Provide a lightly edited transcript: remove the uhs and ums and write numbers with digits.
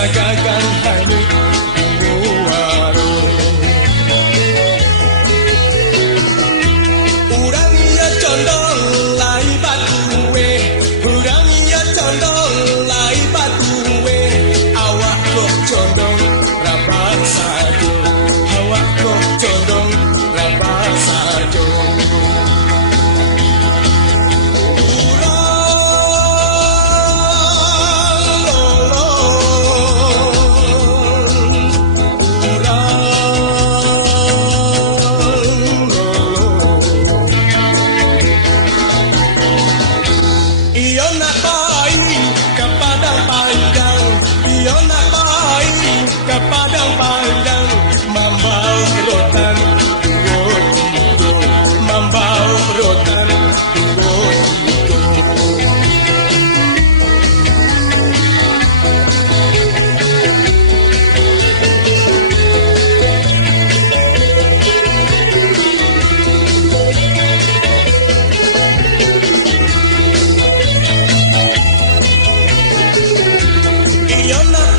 sagagan hanyut di warung. Urang ya condong lai batuwe, urang ya condong lai batuwe, awak kok condong rabak sajo, awak kok condong rabak sajo. Iyo nak bayi ke padang panjang, iyo nak bayi ke padang panjang, mambau rotan tunggu tigo, mambau rotan tunggu tigo. Iyo nak